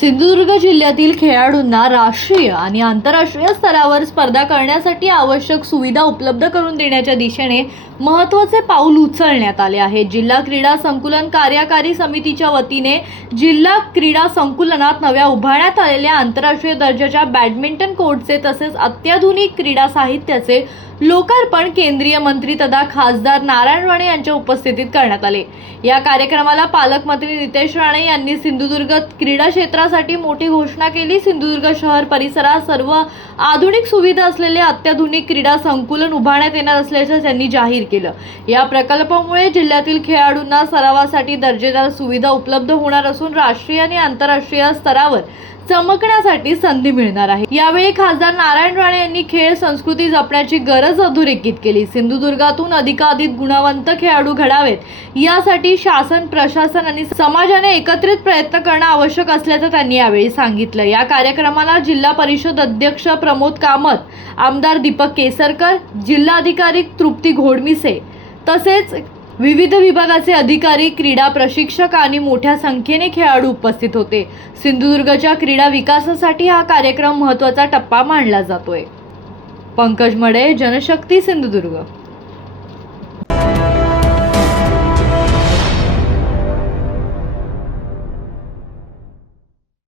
सिंधुदुर्ग जिल्ह्यातील खेळाडूंना राष्ट्रीय आणि आंतरराष्ट्रीय स्तरावर स्पर्धा करण्यासाठी आवश्यक सुविधा उपलब्ध करून देण्याच्या दिशेने महत्त्वाचे पाऊल उचलण्यात आले आहे। जिल्हा क्रीडा संकुलन कार्यकारी समितीच्या वतीने जिल्हा क्रीडा संकुलनात नव्या उभारण्यात आलेल्या आंतरराष्ट्रीय दर्जाच्या बॅडमिंटन कोर्टचे तसेच अत्याधुनिक क्रीडा साहित्याचे लोकार्पण केंद्रीय मंत्री तथा खासदार नारायण राणे यांच्या उपस्थितीत करण्यात आले। या कार्यक्रमाला पालकमंत्री नितेश राणे यांनी सिंधुदुर्ग क्रीडा क्षेत्रासाठी मोठी घोषणा केली। सिंधुदुर्ग शहर परिसरात सर्व आधुनिक सुविधा असलेले अत्याधुनिक क्रीडा संकुलन उभारण्यात येणार असल्याचे त्यांनी जाहीर केलं। या प्रकल्पामुळे जिल्ह्यातील खेळाडूंना सरावासाठी दर्जेदार सुविधा उपलब्ध होणार असून राष्ट्रीय आणि आंतरराष्ट्रीय स्तरावर चमकण्यासाठी संधी मिळणार आहे। यावेळी खासदार नारायण राणे यांनी खेळ संस्कृती जपण्याची गरज अधोरेखित केली। सिंधुदुर्गातून अधिकाधिक गुणवंत खेळाडू घडावेत यासाठी शासन, प्रशासन आणि समाजाने एकत्रित प्रयत्न करणं आवश्यक असल्याचं त्यांनी यावेळी सांगितलं। या कार्यक्रमाला जिल्हा परिषद अध्यक्ष प्रमोद कामत, आमदार दीपक केसरकर, जिल्हाधिकारी तृप्ती घोडमिसे तसेच विविध विभागाचे अधिकारी, क्रीडा प्रशिक्षक आणि मोठ्या संख्येने खेळाडू उपस्थित होते। सिंधुदुर्गच्या क्रीडा विकासासाठी हा कार्यक्रम महत्त्वाचा टप्पा मानला जातोय। पंकज मडे, जनशक्ती, सिंधुदुर्ग।